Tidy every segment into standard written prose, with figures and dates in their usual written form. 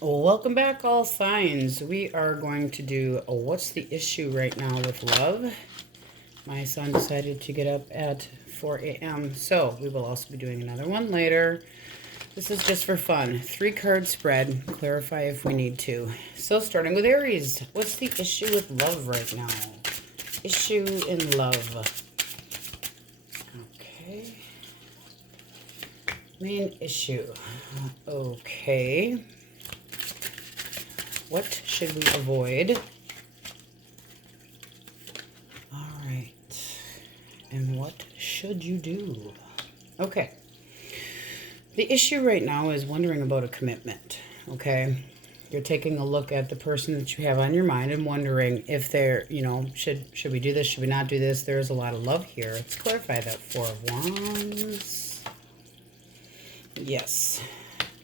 Well, welcome back, all signs. We are going to do what's the issue right now with love. My son decided to get up at 4 a.m., so we will also be doing another one later. This is just for fun. 3-card spread, clarify if we need to. So starting with Aries, what's the issue with love right now? Issue in love. Okay. Main issue. Okay. What should we avoid? All right. And what should you do? Okay. The issue right now is wondering about a commitment, okay? You're taking a look at the person that you have on your mind and wondering if they're, should we do this? Should we not do this? There's a lot of love here. Let's clarify that. 4 of Wands. Yes.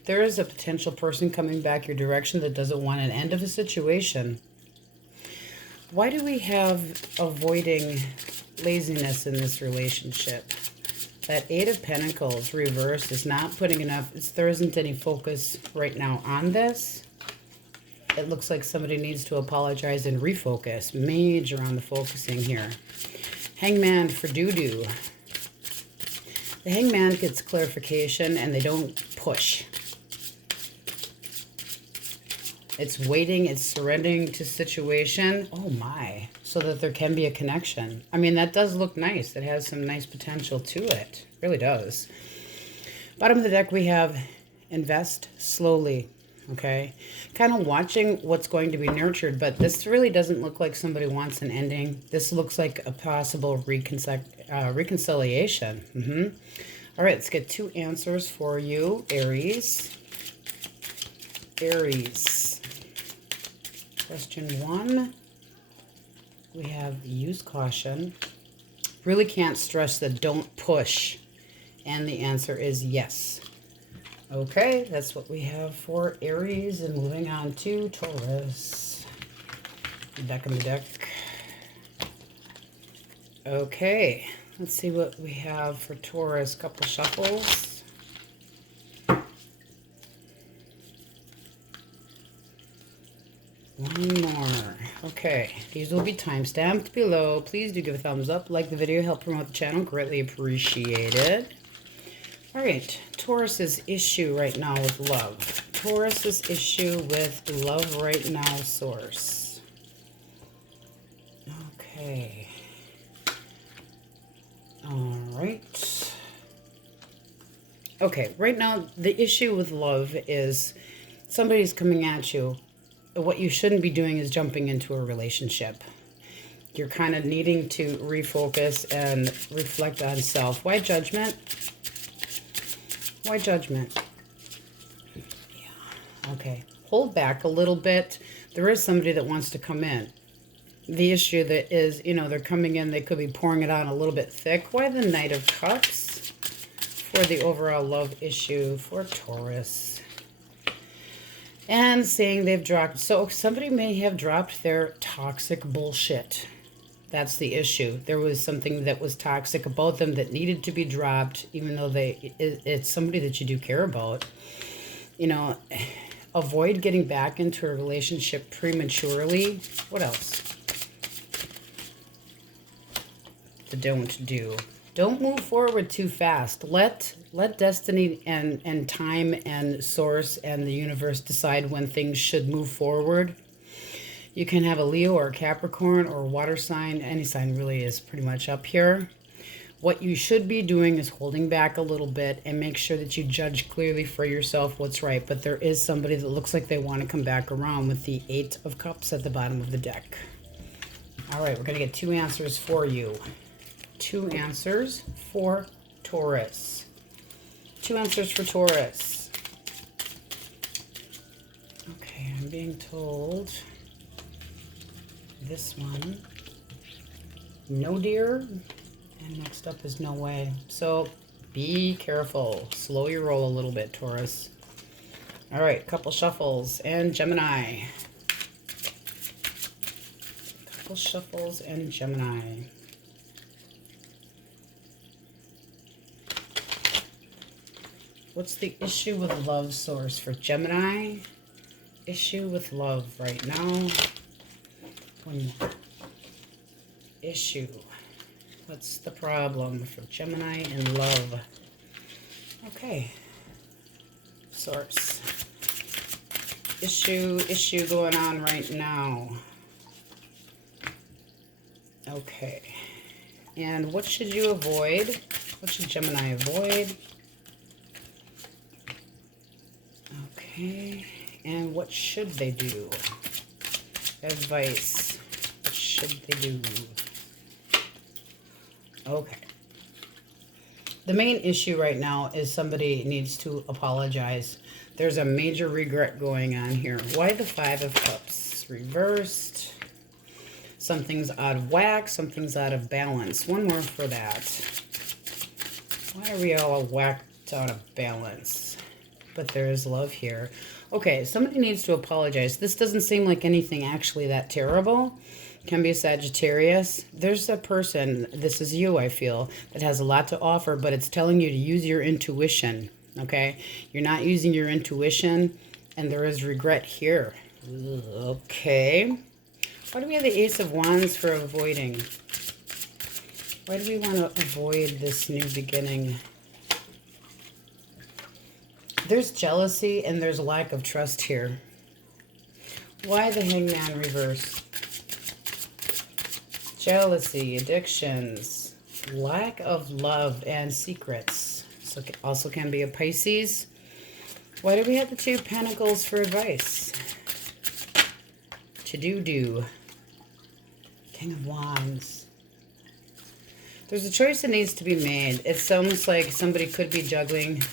There is a potential person coming back your direction that doesn't want an end of a situation. Why do we have avoiding laziness in this relationship? That 8 of Pentacles reversed is not putting enough. There isn't any focus right now on this. It looks like somebody needs to apologize and refocus. Major on the focusing here. Hangman for doo-doo. The Hangman gets clarification and they don't push. It's waiting, it's surrendering to situation. Oh my. So that there can be a connection. I mean, that does look nice. It has some nice potential to it. It really does. Bottom of the deck, we have invest slowly. Okay. Kind of watching what's going to be nurtured, but this really doesn't look like somebody wants an ending. This looks like a possible reconciliation. All right, let's get 2 answers for you, Aries. Aries. Question 1, we have use caution. Really can't stress the don't push. And the answer is yes. Okay, that's what we have for Aries. And moving on to Taurus. Deck on the deck. Okay, let's see what we have for Taurus. Couple shuffles. One more. Okay, these will be time-stamped below. Please do give a thumbs up, like the video, help promote the channel. Greatly appreciated. All right, Taurus's issue right now with love. Taurus's issue with love right now, source. Okay. All right. Okay, right now the issue with love is somebody's coming at you. What you shouldn't be doing is jumping into a relationship. You're kind of needing to refocus and reflect on self. Why judgment? Why judgment? Yeah, okay. Hold back a little bit. There is somebody that wants to come in. The issue that is, they're coming in, they could be pouring it on a little bit thick. Why the Knight of Cups? For the overall love issue for Taurus. And saying they've dropped. So somebody may have dropped their toxic bullshit. That's the issue. There was something that was toxic about them that needed to be dropped, even though it's somebody that you do care about. Avoid getting back into a relationship prematurely. What else? The don't do. Don't move forward too fast. Let destiny and time and source and the universe decide when things should move forward. You can have a Leo or a Capricorn or a water sign. Any sign really is pretty much up here. What you should be doing is holding back a little bit and make sure that you judge clearly for yourself what's right. But there is somebody that looks like they want to come back around with the 8 of Cups at the bottom of the deck. All right, we're going to get 2 answers for you. 2 answers for Taurus. 2 answers for Taurus. Okay, I'm being told this one. No dear. And next up is no way. So be careful. Slow your roll a little bit, Taurus. All right, couple shuffles and Gemini. Couple shuffles and Gemini. What's the issue with love source for Gemini? issue with love right now. One more. Issue. What's the problem for Gemini in love? Okay. Source. Issue going on right now. Okay. And what should you avoid? What should Gemini avoid? Okay. And what should they do? Advice. What should they do? Okay. The main issue right now is somebody needs to apologize. There's a major regret going on here. Why the Five of Cups? Reversed. Something's out of whack. Something's out of balance. One more for that. Why are we all whacked out of balance? But there is love here. Okay, somebody needs to apologize. This doesn't seem like anything actually that terrible. Can be a Sagittarius. There's a person, this is you, I feel, that has a lot to offer, but it's telling you to use your intuition, okay? You're not using your intuition, and there is regret here. Okay. Why do we have the Ace of Wands for avoiding? Why do we want to avoid this new beginning? There's jealousy and there's a lack of trust here. Why the Hangman reverse? Jealousy, addictions, lack of love, and secrets. So it also can be a Pisces. Why do we have the Two of Pentacles for advice? To-do-do. King of Wands. There's a choice that needs to be made. It's almost like somebody could be juggling.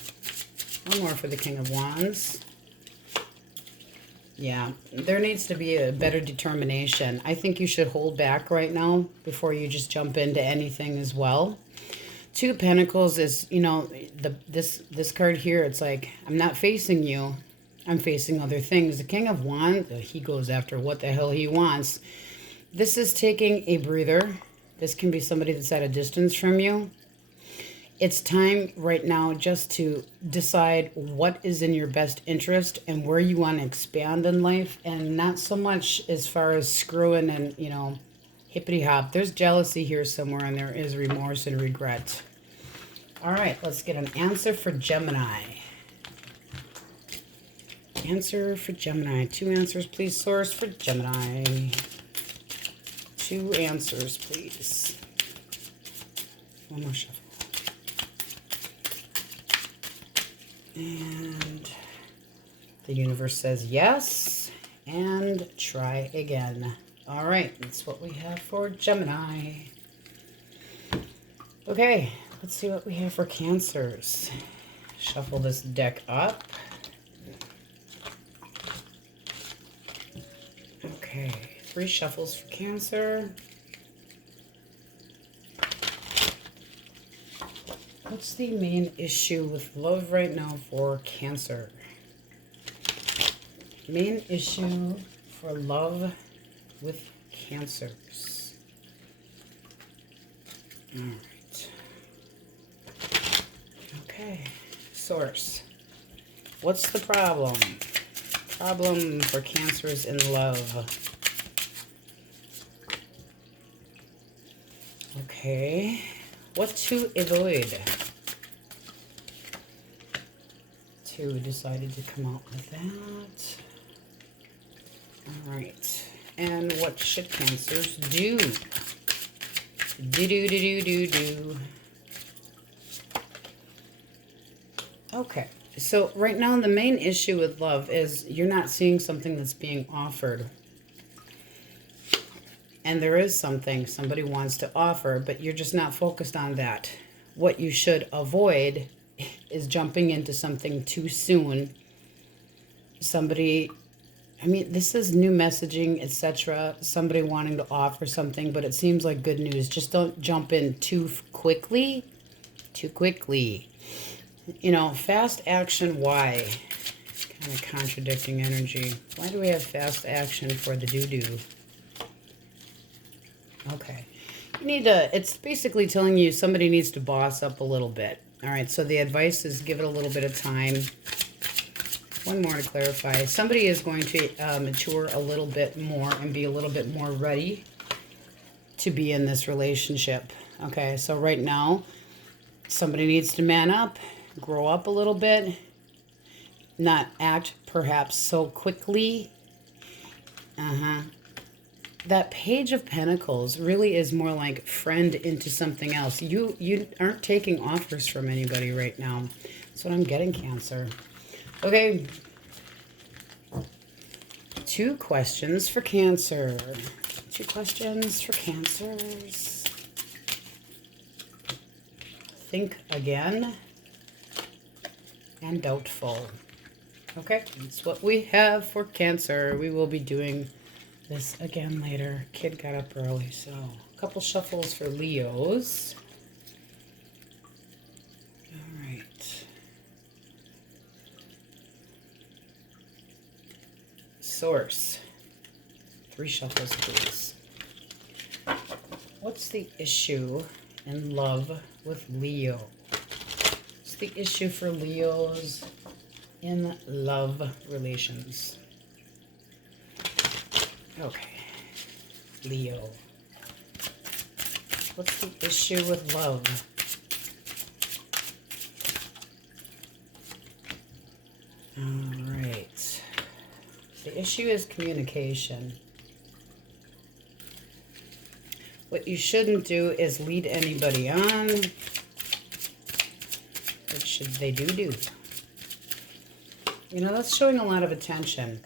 One more for the King of Wands. Yeah, there needs to be a better determination. I think you should hold back right now before you just jump into anything as well. Two of Pentacles is, you know, this card here, it's like, I'm not facing you. I'm facing other things. The King of Wands, he goes after what the hell he wants. This is taking a breather. This can be somebody that's at a distance from you. It's time right now just to decide what is in your best interest and where you want to expand in life, and not so much as far as screwing and, you know, hippity hop. There's jealousy here somewhere, and there is remorse and regret. All right, let's get an answer for Gemini. Answer for Gemini. 2 answers, please, source, for Gemini. 2 answers, please. One more shuffle. And the universe says yes, and try again. All right, that's what we have for Gemini. Okay, let's see what we have for Cancers. Shuffle this deck up. Okay, 3 shuffles for Cancer. What's the main issue with love right now for Cancer? Main issue for love with Cancers. All right. Okay. Source. What's the problem? Problem for Cancers in love. Okay. What to avoid? 2 decided to come out with that. All right. And what should Cancers do? Do. Okay. So right now the main issue with love is you're not seeing something that's being offered. And there is something somebody wants to offer, but you're just not focused on that. What you should avoid is jumping into something too soon. Somebody, I mean, this is new messaging, etc. Somebody wanting to offer something, but it seems like good news. Just don't jump in too quickly. Too quickly. You know, fast action, why? Kind of contradicting energy. Why do we have fast action for the doo-doo? Okay. You need to, it's basically telling you somebody needs to boss up a little bit. All right, so the advice is give it a little bit of time. One more to clarify. Somebody is going to mature a little bit more and be a little bit more ready to be in this relationship. Okay, so right now, somebody needs to man up, grow up a little bit, not act perhaps so quickly. That Page of Pentacles really is more like friend into something else. You aren't taking offers from anybody right now. That's what I'm getting, Cancer. Okay. 2 questions for Cancer. 2 questions for Cancers. Think again. And doubtful. Okay, that's what we have for Cancer. We will be doing this again later. Kid got up early, so a couple shuffles for Leos. All right. Source. 3 shuffles, please. What's the issue in love with Leo? What's the issue for Leos in love relations? Okay, Leo. What's the issue with love? All right. The issue is communication. What you shouldn't do is lead anybody on. What should they do? You know, that's showing a lot of attention.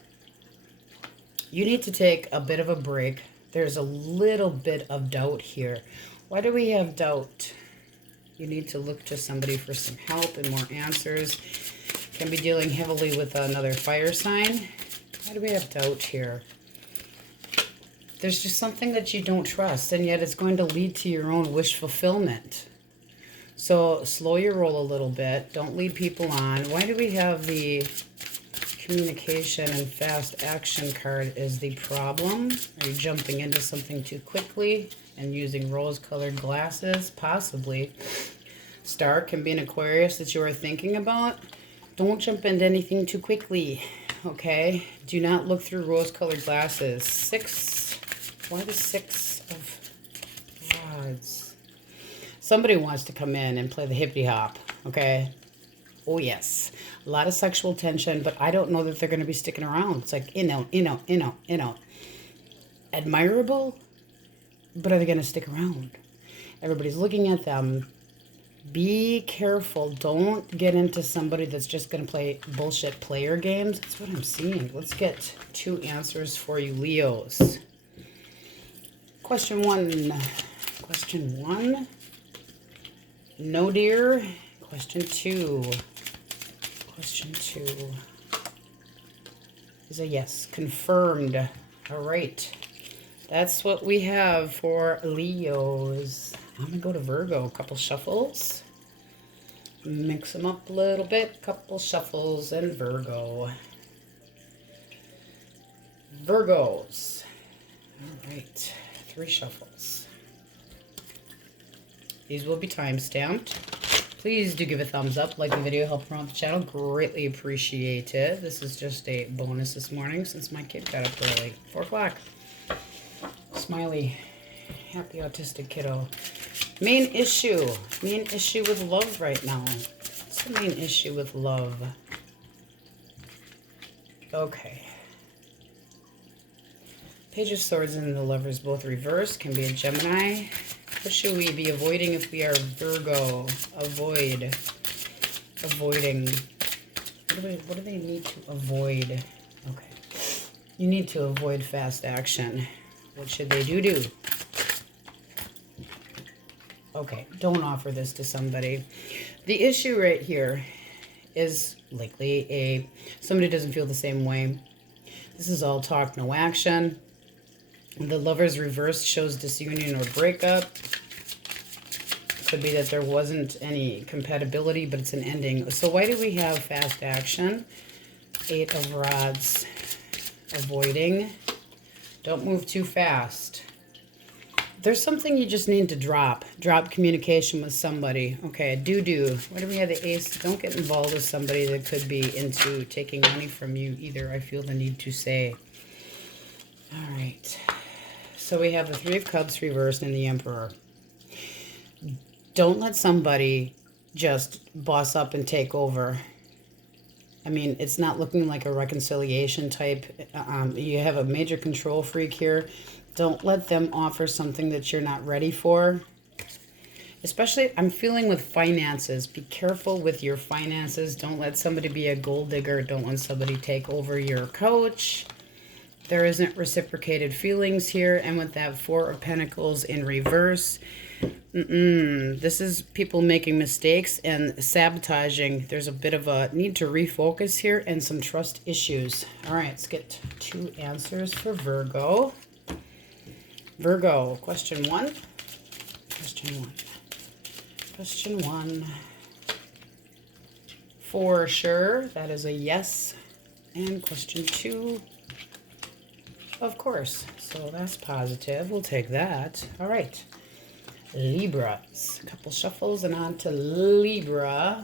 You need to take a bit of a break. There's a little bit of doubt here. Why do we have doubt? You need to look to somebody for some help and more answers. Can be dealing heavily with another fire sign. Why do we have doubt here? There's just something that you don't trust, and yet it's going to lead to your own wish fulfillment. So slow your roll a little bit. Don't lead people on. Why do we have the communication and fast action card is the problem? Are you jumping into something too quickly and using rose-colored glasses? Possibly. Star can be an Aquarius that you are thinking about. Don't jump into anything too quickly, okay? Do not look through rose-colored glasses. 6. Why the 6 of Rods? Somebody wants to come in and play the hippity hop, okay? Oh, yes. A lot of sexual tension, but I don't know that they're going to be sticking around. It's like, in out. Admirable, but are they going to stick around? Everybody's looking at them. Be careful. Don't get into somebody that's just going to play bullshit player games. That's what I'm seeing. Let's get 2 answers for you, Leos. Question 1. Question 1. No, dear. Question 2. Question 2 is a yes. Confirmed. All right. That's what we have for Leos. I'm going to go to Virgo. A couple shuffles. Mix them up a little bit. Couple shuffles and Virgo. Virgos. All right. 3 shuffles. These will be time-stamped. Please do give a thumbs up, like the video, help promote the channel. Greatly appreciate it. This is just a bonus this morning since my kid got up early. 4 o'clock. Smiley. Happy autistic kiddo. Main issue. Main issue with love right now. What's the main issue with love? Okay. Page of Swords and the Lovers both reversed. Can be a Gemini. What should we be avoiding if we are Virgo? Avoid. Avoiding. What do they need to avoid? Okay. You need to avoid fast action. What should they do? Okay, don't offer this to somebody. The issue right here is likely somebody doesn't feel the same way. This is all talk, no action. The Lover's reverse shows disunion or breakup. Could be that there wasn't any compatibility, but it's an ending. So why do we have fast action? 8 of Rods. Avoiding. Don't move too fast. There's something you just need to drop. Drop communication with somebody. Okay, do. What do we have? The ace. Don't get involved with somebody that could be into taking money from you either, I feel the need to say. All right. So we have the Three of Cups reversed and the Emperor. Don't let somebody just boss up and take over. I mean, it's not looking like a reconciliation type. You have a major control freak here. Don't let them offer something that you're not ready for. Especially, I'm feeling with finances. Be careful with your finances. Don't let somebody be a gold digger. Don't let somebody take over your coach. There isn't reciprocated feelings here. And with that Four of Pentacles in reverse, this is people making mistakes and sabotaging. There's a bit of a need to refocus here and some trust issues. All right, let's get 2 answers for Virgo. Virgo, question 1. Question 1. For sure, that is a yes. And question 2, of course. So that's positive. We'll take that. All right. Libras. A couple shuffles and on to Libra.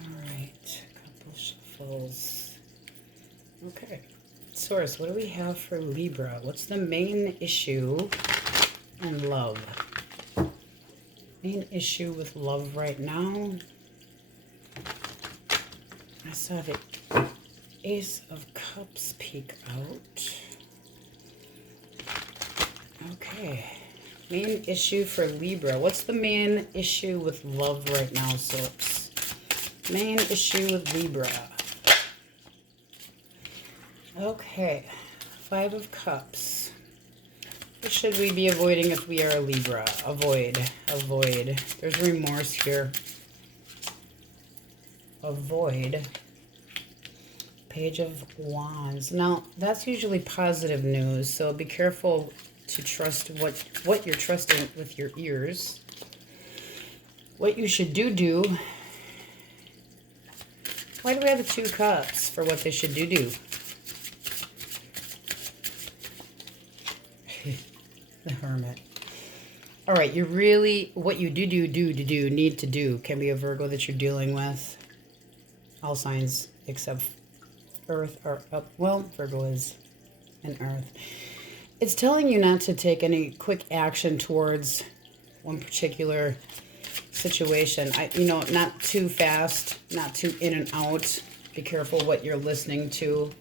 All right. Couple shuffles. Okay. Source, what do we have for Libra? What's the main issue in love? Main issue with love right now. I saw the Ace of Cups peek out. Okay. Main issue for Libra. What's the main issue with love right now, Source? Main issue with Libra. Okay, 5 of Cups. What should we be avoiding if we are a Libra? Avoid. There's remorse here. Avoid. Page of Wands. Now, that's usually positive news, so be careful to trust what you're trusting with your ears. What you should do. Why do we have the 2 cups for what they should do? The Hermit. All right, you really, what you need to do, can be a Virgo that you're dealing with. All signs except Earth are up. Well, Virgo is an Earth. It's telling you not to take any quick action towards one particular situation. Not too fast, not too in and out. Be careful what you're listening to.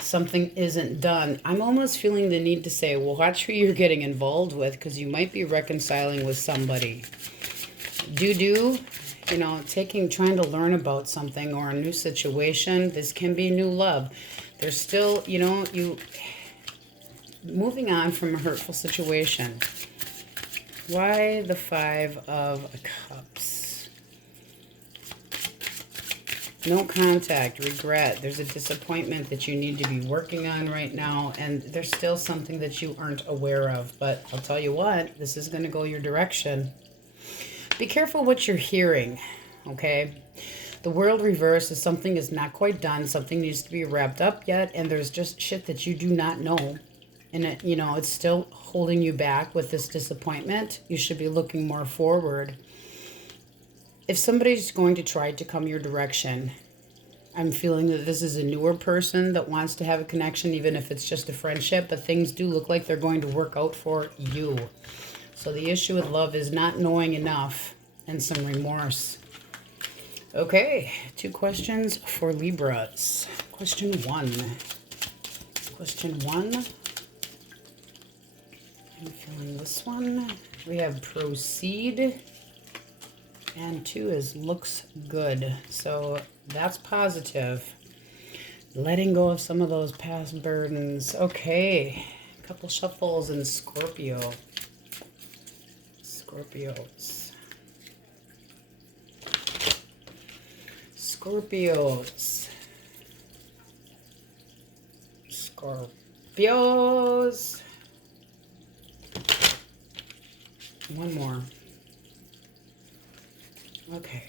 Something isn't done. I'm almost feeling the need to say, well, watch who you're getting involved with, because you might be reconciling with somebody. Trying to learn about something or a new situation. This can be new love. There's still, you moving on from a hurtful situation. Why the 5 of Cups? No contact, regret. There's a disappointment that you need to be working on right now, and there's still something that you aren't aware of. But I'll tell you what, this is going to go your direction. Be careful what you're hearing, okay? The World reverse is something is not quite done. Something needs to be wrapped up yet, and there's just shit that you do not know. And, it's still holding you back with this disappointment. You should be looking more forward. If somebody's going to try to come your direction, I'm feeling that this is a newer person that wants to have a connection, even if it's just a friendship, but things do look like they're going to work out for you. So the issue with love is not knowing enough and some remorse. Okay, 2 questions for Libras. Question 1. I'm feeling this one. We have proceed. And 2 is looks good. So that's positive. Letting go of some of those past burdens. Okay. A couple shuffles in Scorpio. Scorpios. One more. Okay,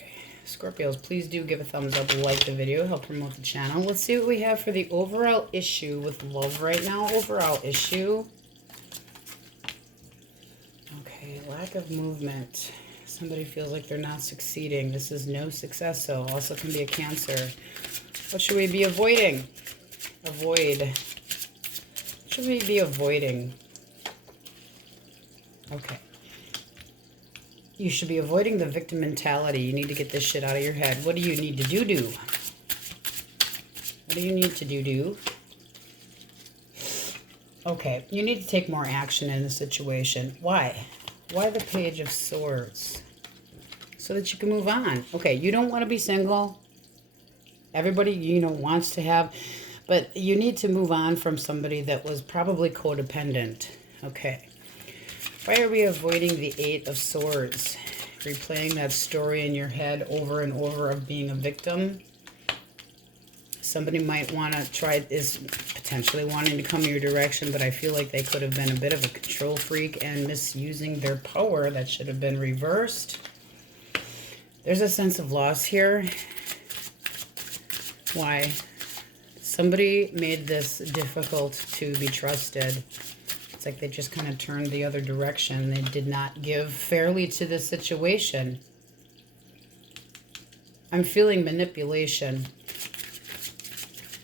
Scorpios, please do give a thumbs up, like the video, help promote the channel. Let's see what we have for the overall issue with love right now. Overall issue. Okay, lack of movement. Somebody feels like they're not succeeding. This is no success, so also can be a Cancer. What should we be avoiding? Avoid. What should we be avoiding? Okay. You should be avoiding the victim mentality. You need to get this shit out of your head. What do you need to do? What do you need to do? Okay, you need to take more action in the situation. Why? Why the Page of Swords? So that you can move on. Okay, you don't want to be single. Everybody, you know, wants to have, but you need to move on from somebody that was probably codependent. Okay. Why are we avoiding the Eight of Swords? Replaying that story in your head over and over of being a victim. Somebody might want to try, is potentially wanting to come your direction, but I feel like they could have been a bit of a control freak and misusing their power. That should have been reversed. There's a sense of loss here. Why? Somebody made this difficult to be trusted. It's like they just kind of turned the other direction. They did not give fairly to the situation. I'm feeling manipulation.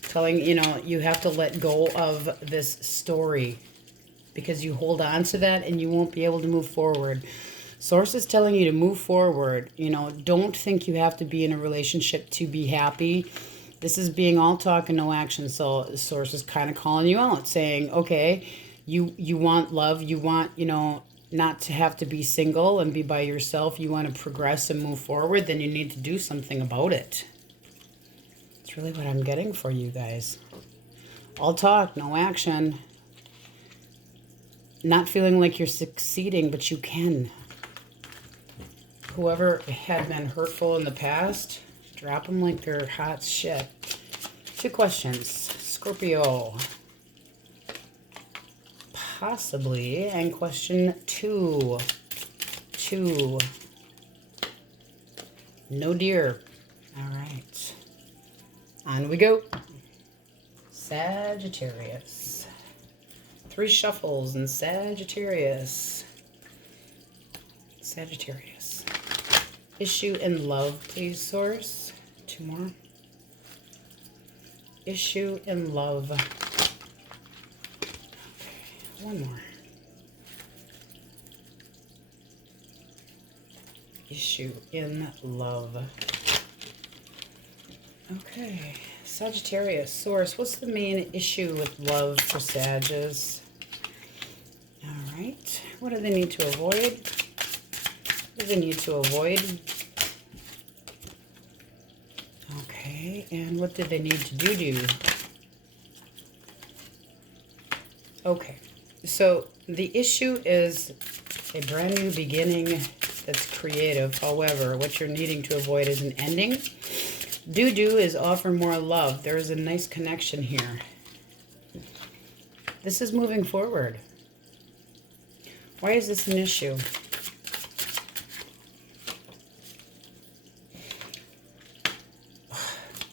Telling, you know, you have to let go of this story because you hold on to that and you won't be able to move forward. Source is telling you to move forward. You know, don't think you have to be in a relationship to be happy. This is being all talk and no action. So Source is kind of calling you out, saying, okay, you want love, you want, you know, not to have to be single and be by yourself. You want to progress and move forward, then you need to do something about it. It's really what I'm getting for you guys. All talk, no action. Not feeling like you're succeeding, but you can. Whoever had been hurtful in the past, drop them like they're hot shit. 2 questions. Scorpio. Possibly. And question 2. No deer. All right. On we go. Sagittarius. 3 shuffles in Sagittarius. Sagittarius. Issue in love, please, Source. 2 more. Issue in love. Okay, 1 more. Issue in love. Okay, Sagittarius, Source, what's the main issue with love for Sagittarius? All right, what do they need to avoid? What do they need to avoid? Okay, and what did they need to do? Okay, so the issue is a brand new beginning that's creative. However, what you're needing to avoid is an ending. Do is offer more love. There is a nice connection here. This is moving forward. Why is this an issue?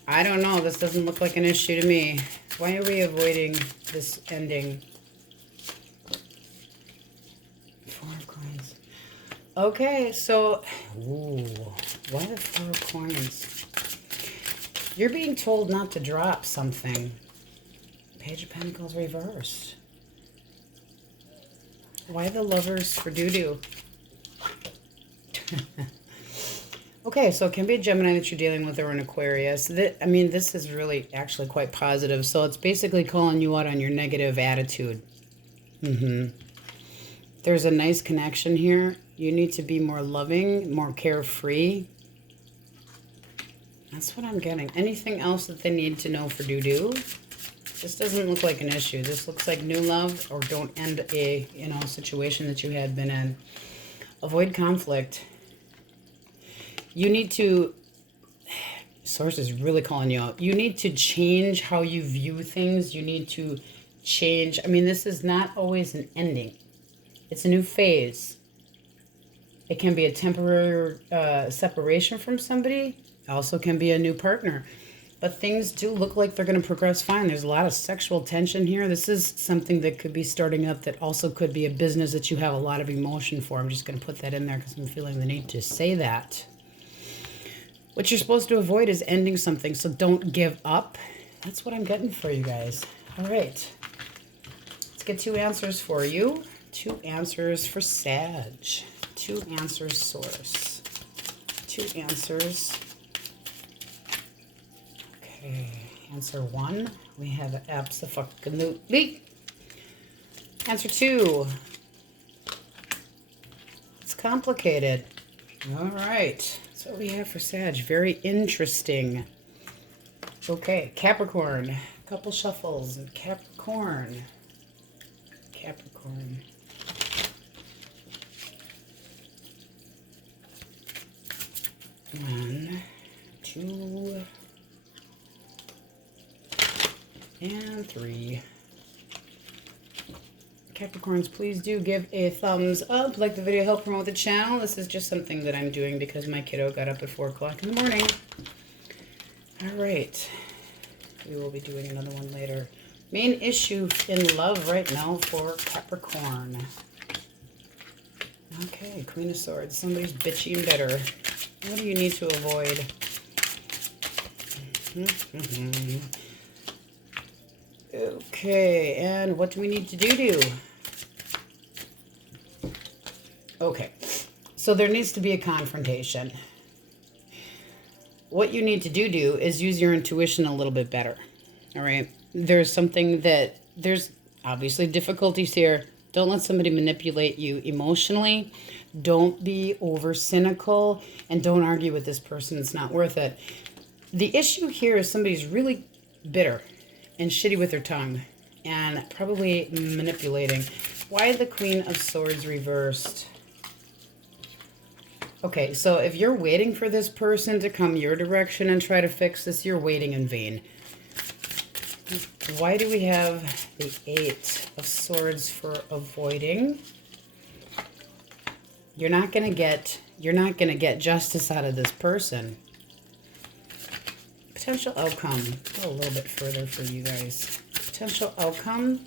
I don't know. This doesn't look like an issue to me. Why are we avoiding this ending? 4 of Coins. Okay, so... Ooh, why the 4 of Coins? You're being told not to drop something. Page of Pentacles reversed. Why the Lovers for doo-doo? Okay, so it can be a Gemini that you're dealing with or an Aquarius. I mean, this is really actually quite positive. So it's basically calling you out on your negative attitude. There's a nice connection here. You need to be more loving, more carefree. That's what I'm getting. Anything else that they need to know for doo-doo? This doesn't look like an issue. This looks like new love, or don't end a, you know, situation that you had been in. Avoid conflict. You need to, Source is really calling you out. You need to change how you view things. You need to change. I mean, this is not always an ending. It's a new phase. It can be a temporary separation from somebody. Also can be a new partner. But things do look like they're going to progress fine. There's a lot of sexual tension here. This is something that could be starting up that also could be a business that you have a lot of emotion for. I'm just going to put that in there because I'm feeling the need to say that. What you're supposed to avoid is ending something, so don't give up. That's what I'm getting for you guys. All right. Let's get 2 answers for you. 2 answers for Sag. 2 answers, Source. 2 answers. Okay, answer 1, we have absolutely. Answer 2, it's complicated. All right, that's what we have for Sag. Very interesting. Okay, Capricorn, couple shuffles. Capricorn. 1, 2, and 3. Capricorns, please do give a thumbs up. Like the video, help promote the channel. This is just something that I'm doing because my kiddo got up at 4 o'clock in the morning. All right. We will be doing another one later. Main issue in love right now for Capricorn. Okay, Queen of Swords. Somebody's bitchy and bitter. What do you need to avoid? Okay, and what do we need to do? Okay, so there needs to be a confrontation. What you need to do is use your intuition a little bit better. All right, there's something that, there's obviously difficulties here. Don't let somebody manipulate you emotionally. Don't be over cynical, and don't argue with this person. It's not worth it. The issue here is somebody's really bitter and shitty with their tongue and probably manipulating. Why the Queen of Swords reversed? Okay, so if you're waiting for this person to come your direction and try to fix this, you're waiting in vain. Why do we have the 8 of Swords for avoiding? You're not gonna get justice out of this person. Potential outcome. Go a little bit further for you guys. Potential outcome.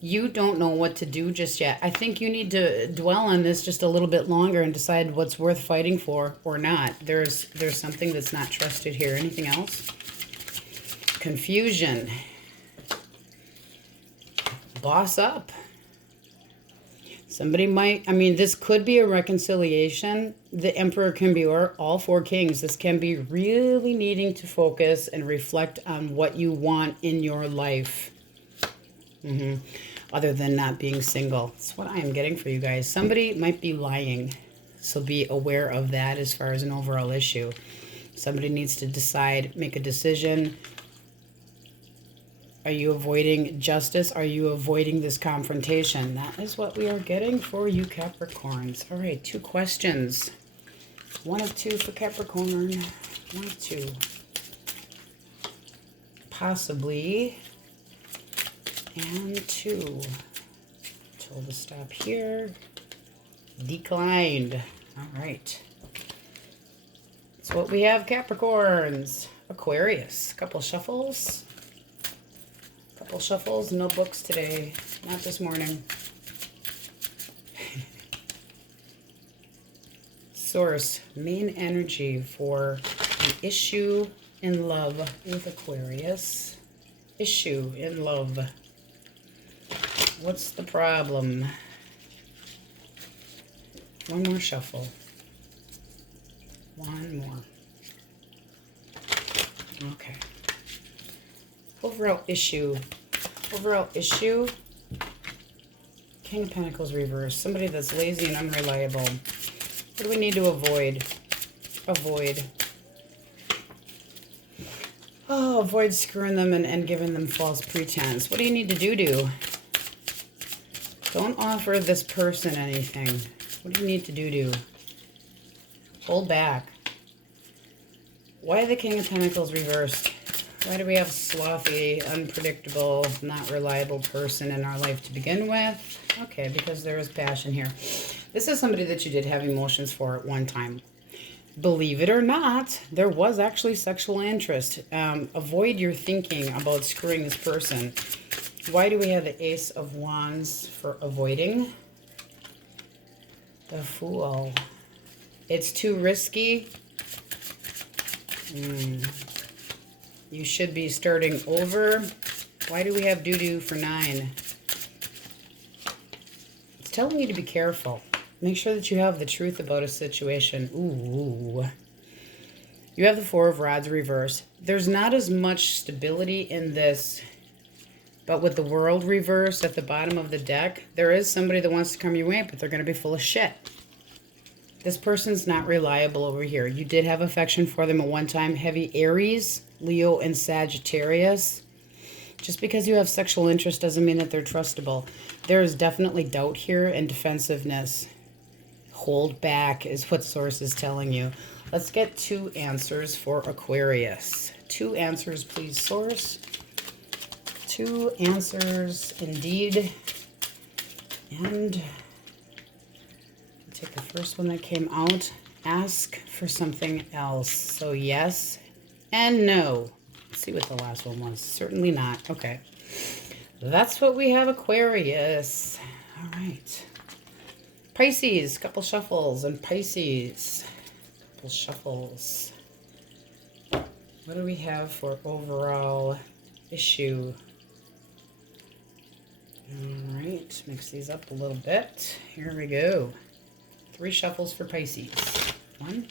You don't know what to do just yet. I think you need to dwell on this just a little bit longer and decide what's worth fighting for or not. There's something that's not trusted here. Anything else? Confusion. Boss up. Somebody might, I mean, this could be a reconciliation. The Emperor can be, or all 4 kings. This can be really needing to focus and reflect on what you want in your life. Other than not being single. That's what I am getting for you guys. Somebody might be lying. So be aware of that as far as an overall issue. Somebody needs to decide, make a decision. Are you avoiding justice? Are you avoiding this confrontation? That is what we are getting for you Capricorns. All right, 2 questions. 1 of 2 for Capricorn. 1 of 2. Possibly. And 2. Told to stop here. Declined. All right. That's what we have, Capricorns. Aquarius. Couple shuffles. Couple shuffles. No books today. Not this morning. Source. Main energy for the issue in love with Aquarius. Issue in love. What's the problem? 1 more shuffle. 1 more. Okay. Overall issue. Overall issue. King of Pentacles reversed. Somebody that's lazy and unreliable. What do we need to avoid? Avoid. Oh, avoid screwing them and giving them false pretense. What do you need to do? Don't offer this person anything. What do you need to do? Hold back. Why the King of Pentacles reversed? Why do we have slothy, unpredictable, not reliable person in our life to begin with? Okay, because there is passion here. This is somebody that you did have emotions for at one time. Believe it or not, there was actually sexual interest. Avoid your thinking about screwing this person. Why do we have the Ace of Wands for avoiding? The Fool. It's too risky. You should be starting over. Why do we have doo-doo for 9? It's telling you to be careful. Make sure that you have the truth about a situation. Ooh. You have the Four of Rods reverse. There's not as much stability in this, but with the World reverse at the bottom of the deck, there is somebody that wants to come your way, but they're going to be full of shit. This person's not reliable over here. You did have affection for them at one time. Heavy Aries, Leo, and Sagittarius. Just because you have sexual interest doesn't mean that they're trustable. There is definitely doubt here and defensiveness. Hold back is what Source is telling you. Let's get 2 answers for Aquarius. 2 answers, please, Source. 2 answers, indeed. And take the first one that came out. Ask for something else. So yes and no. Let's see what the last one was. Certainly not. Okay. That's what we have, Aquarius. All right. Pisces, couple shuffles, and Pisces, couple shuffles. What do we have for overall issue? All right, mix these up a little bit. Here we go. 3 shuffles for Pisces. 1.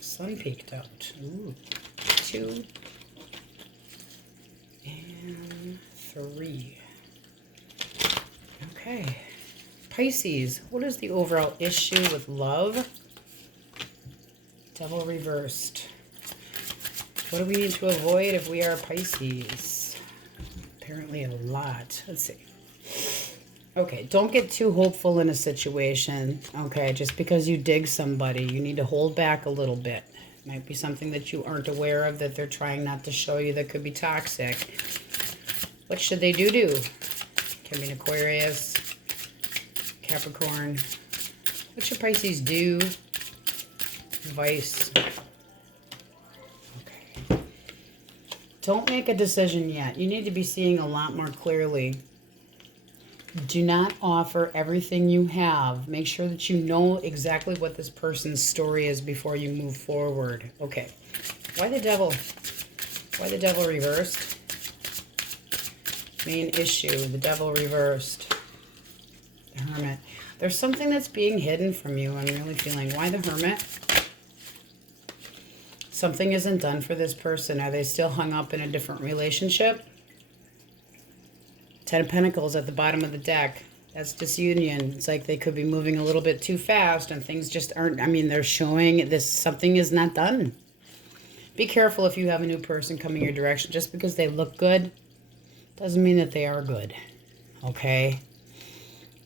Sun peeked out. Ooh. 2. And 3. Okay. Pisces, what is the overall issue with love? Devil reversed. What do we need to avoid if we are Pisces? Apparently a lot. Let's see. Okay, don't get too hopeful in a situation. Okay, just because you dig somebody, you need to hold back a little bit. Might be something that you aren't aware of that they're trying not to show you that could be toxic. What should they do? Can be an Aquarius, Capricorn. What should Pisces do? Advice. Okay. Don't make a decision yet. You need to be seeing a lot more clearly. Do not offer everything you have. Make sure that you know exactly what this person's story is before you move forward. Okay. Why the devil? Why the devil reversed? Main issue, the devil reversed. The Hermit. There's something that's being hidden from you. I'm really feeling. Why the Hermit? Something isn't done for this person. Are they still hung up in a different relationship? 10 of Pentacles at the bottom of the deck. That's disunion. It's like they could be moving a little bit too fast and things just aren't, I mean, they're showing this, something is not done. Be careful if you have a new person coming your direction. Just because they look good doesn't mean that they are good. Okay?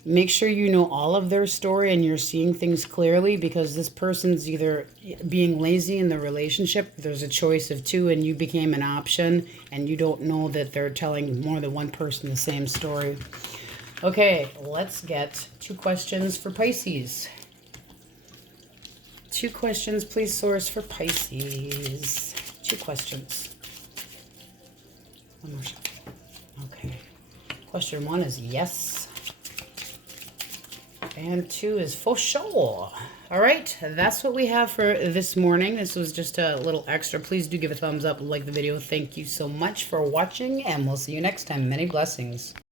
Make sure you know all of their story and you're seeing things clearly, because this person's either being lazy in the relationship, there's a choice of 2 and you became an option and you don't know that they're telling more than one person the same story. Okay, let's get 2 questions for Pisces. 2 questions, please, Source, for Pisces. 2 questions. One more shot. Okay. Question 1 is yes. And 2 is for sure. All right, that's what we have for this morning. This was just a little extra. Please do give a thumbs up, like the video. Thank you so much for watching, and we'll see you next time. Many blessings.